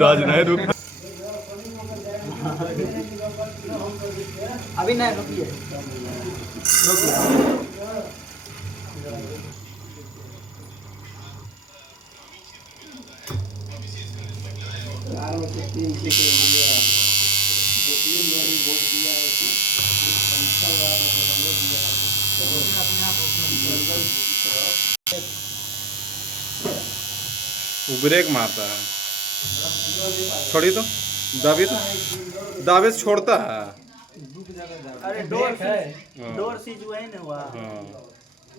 Dodge नहीं रुक। अभी नहीं रुकिए, वो ब्रेक मारता है। छोड़ी तो दाबी तो दाबे से छोड़ता है। अरे डोर सीज वही नहीं हुआ। हाँ।